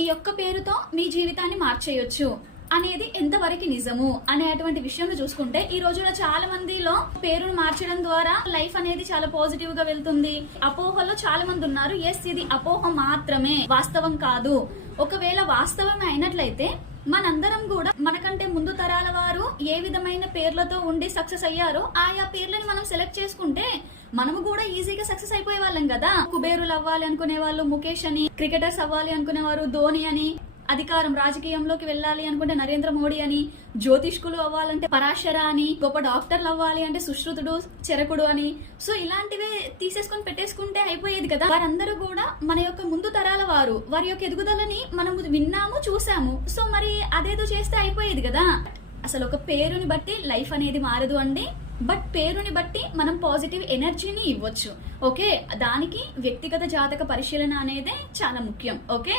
ఈ యొక్క పేరుతో మీ జీవితాన్ని మార్చేయొచ్చు అనేది ఎంతవరకు నిజము అనేటువంటి విషయంలో చూసుకుంటే ఈ రోజున చాలా మందిలో పేరును మార్చడం ద్వారా లైఫ్ అనేది చాలా పాజిటివ్ గా వెళ్తుంది. అపోహలో చాలా మంది ఉన్నారు. ఎస్, ఇది అపోహ మాత్రమే, వాస్తవం కాదు. ఒకవేళ వాస్తవమే అయినట్లయితే మనందరం కూడా మనకంటే ముందు తరాల వారు ఏ విధమైన పేర్లతో ఉండి సక్సెస్ అయ్యారో ఆయా పేర్లని మనం సెలెక్ట్ చేసుకుంటే మనము కూడా ఈజీగా సక్సెస్ అయిపోయే వాళ్ళం కదా. కుబేరులు అవ్వాలి అనుకునే వాళ్ళు ముఖేష్ అని, క్రికెటర్స్ అవ్వాలి అనుకునేవారు ధోని అని, అధికారం రాజకీయంలోకి వెళ్ళాలి అనుకుంటే నరేంద్ర మోడీ అని, జ్యోతిష్కులు అవ్వాలంటే పరాశర అని, గొప్ప డాక్టర్లు అవ్వాలి అంటే సుశ్రుతుడు, చరకుడు అని. సో ఇలాంటివే తీసేసుకొని పెట్టేసుకుంటే అయిపోయేది కదా. వారందరూ కూడా మన యొక్క ముందు తరాల వారు, వారి యొక్క ఎదుగుదలని మనం విన్నాము, చూసాము. సో మరి అదేదో చేస్తే అయిపోయేది కదా. అసలు ఒక పేరుని బట్టి లైఫ్ అనేది మారదు అండి. బట్ పేరుని బట్టి మనం పాజిటివ్ ఎనర్జీని ఇవ్వచ్చు. ఓకే, దానికి వ్యక్తిగత జాతక పరిశీలన అనేదే చాలా ముఖ్యం. ఓకే.